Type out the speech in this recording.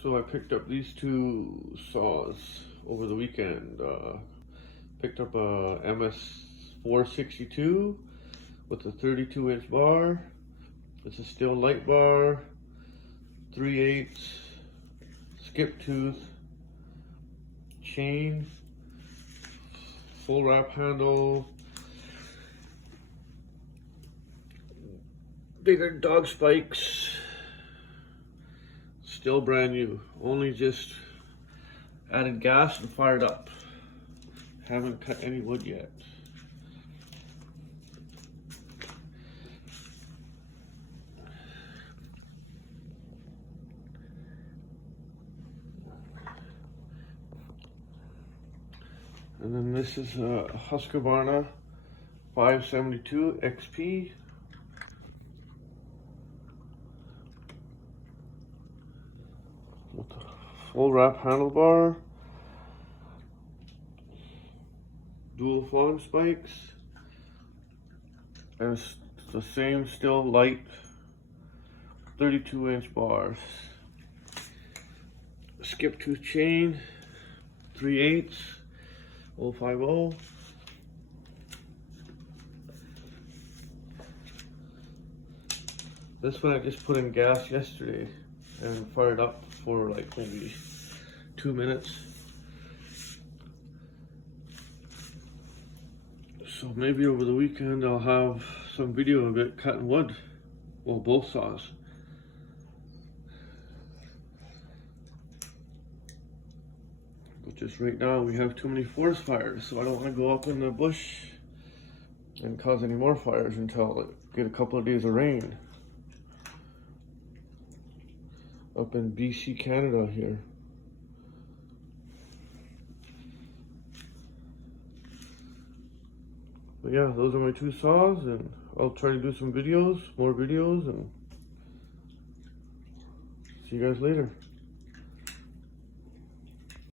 So I picked up these two saws over the weekend. Picked up a MS462 with a 32-inch bar. It's a Stihl light bar, 3/8 skip tooth, chain, full wrap handle, bigger dog spikes. Still brand new, only just added gas and fired up. Haven't cut any wood yet. And then this is a Husqvarna 572 XP. With a full wrap handlebar, dual fawn spikes, and it's the same Stihl light 32-inch bars. Skip tooth chain, 3/8 050. This one I just put in gas yesterday and fired up for like maybe 2 minutes. So maybe over the weekend I'll have some video of it cutting wood. Well, both saws. But just right now we have too many forest fires, so I don't want to go up in the bush and cause any more fires until I get a couple of days of rain. Up in BC, Canada here. But yeah, those are my two saws, and I'll try to do some videos, more videos, and see you guys later.